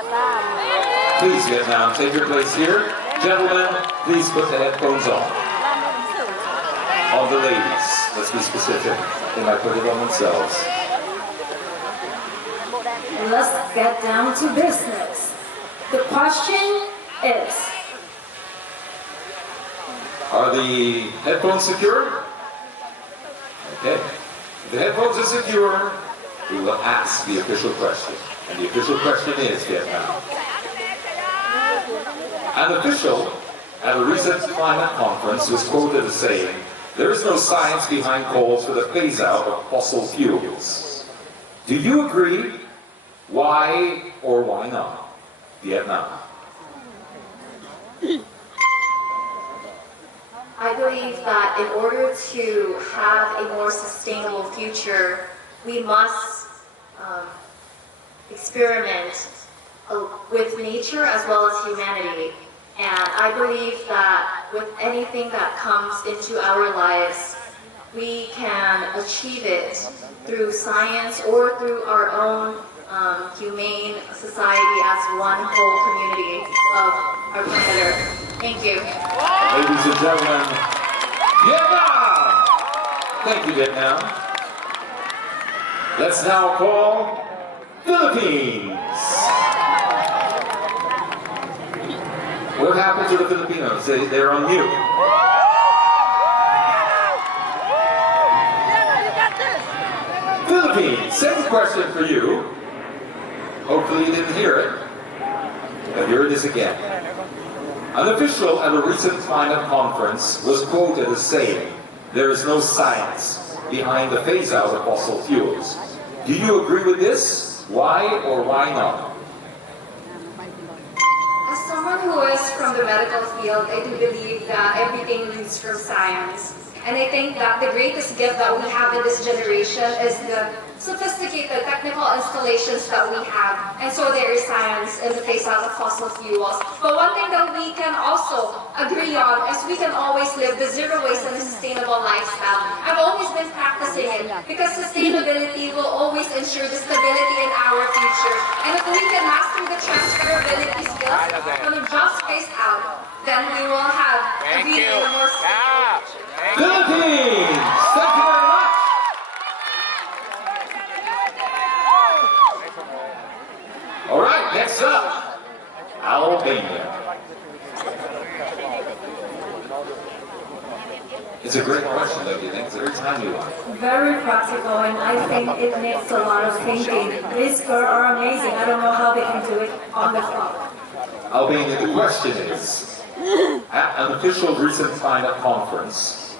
Please, Vietnam, take your place here. Gentlemen, please put the headphones on. On the ladies, let's be specific. They might put it on themselves. Let's get down to business. The question is, are the headphones secure? Okay. If the headphones are secure, we will ask the official question. And the official question is, Vietnam. An official at a recent climate conference was quoted as saying, "There is no science behind calls for the phase-out of fossil fuels." Do you agree? Why or why not? Vietnam. I believe that in order to have a more sustainable future, we must experiment with nature as well as humanity. And I believe that with anything that comes into our lives, we can achieve it through science or through our own humane society as one whole community of our planet Earth. Thank you. Ladies and gentlemen, Vietnam! Thank you, Vietnam. Let's now call Philippines. What happened to the Filipinos? They're on mute. Philippines, same question for you. Hopefully you didn't hear it, but here it is again. An official at a recent climate conference was quoted as saying, "There is no science behind the phase-out of fossil fuels." Do you agree with this? Why or why not? As someone who is from the medical field, I do believe that everything leads from science. And I think that the greatest gift that we have in this generation is the sophisticated technical installations that we have. And so there is science in the phase-out of fossil fuels. But one thing that we can also agree on is we can always live the zero waste and sustainable lifestyle. I've always been practicing it because sustainability will always ensure the stability in our future. And if we can master the transferability skills from the just phased out, then we will have a greener and more sustainable future. Philippines! Thank you very much! All right, next up, Albania. It's a great question, don't you think? It's very timely one. very practical, and I think it needs a lot of thinking. These girls are amazing. I don't know how they can do it on the clock. Albania, the question is, at an official recent climate conference,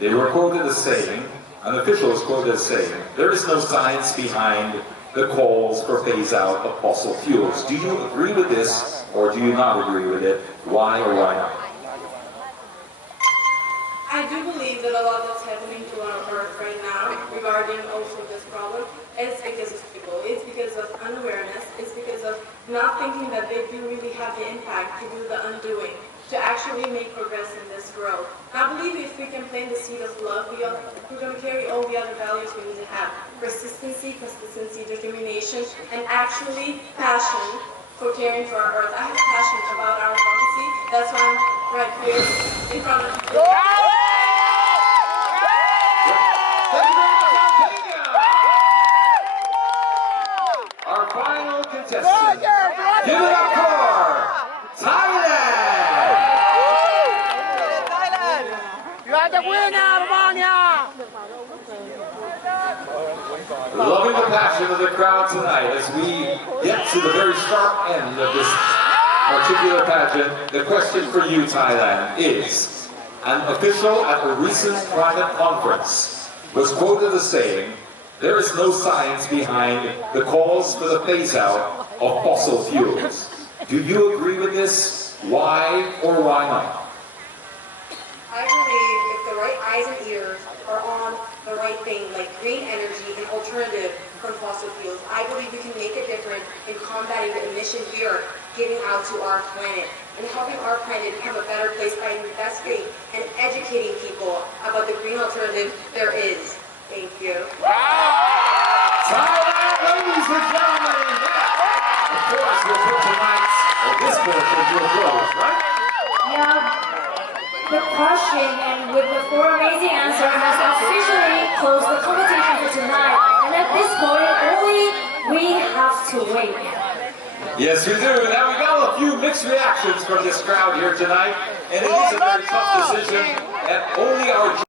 they were quoted as saying, an official was quoted as saying, "There is no science behind the calls for phase-out of fossil fuels." Do you agree with this, or do you not agree with it? Why or why not? I do believe that a lot that's happening to our Earth right now regarding also this problem is because of people. It's because of unawareness. It's because of not thinking that they do really have the impact to do the undoing, to actually make progress in this growth. I believe if we can plant the seed of love, we're going to carry all the other values we need to have. Persistency, consistency, determination, and actually passion for caring for our Earth. I have passion about our democracy. That's why I'm right here in front of you. Our final contestant, give it up for Thailand! You are the winner, Albania! Loving the passion of the crowd tonight as we get to the very sharp end of this particular pageant. The question for you, Thailand, is, an official at a recent climate conference was quoted as saying, "There is no science behind the calls for the phase-out of fossil fuels." Do you agree with this? Why or why not? I believe if the right eyes and ears are on the right thing, like green energy and alternative from fossil fuels, I believe we can make a difference in combating the emissions we are giving out to our planet and helping our planet become a better place by investing and educating people about the green alternative there is. Thank you. Thailand, ladies and gentlemen, course, we'll put tonight's, or this portion to a close, right? Yeah. The question and with the 4 amazing answers has officially closed the competition for tonight. And at this point, only we have to wait. Yes, we do. Now we got a few mixed reactions from this crowd here tonight, and it is a very tough decision, and only our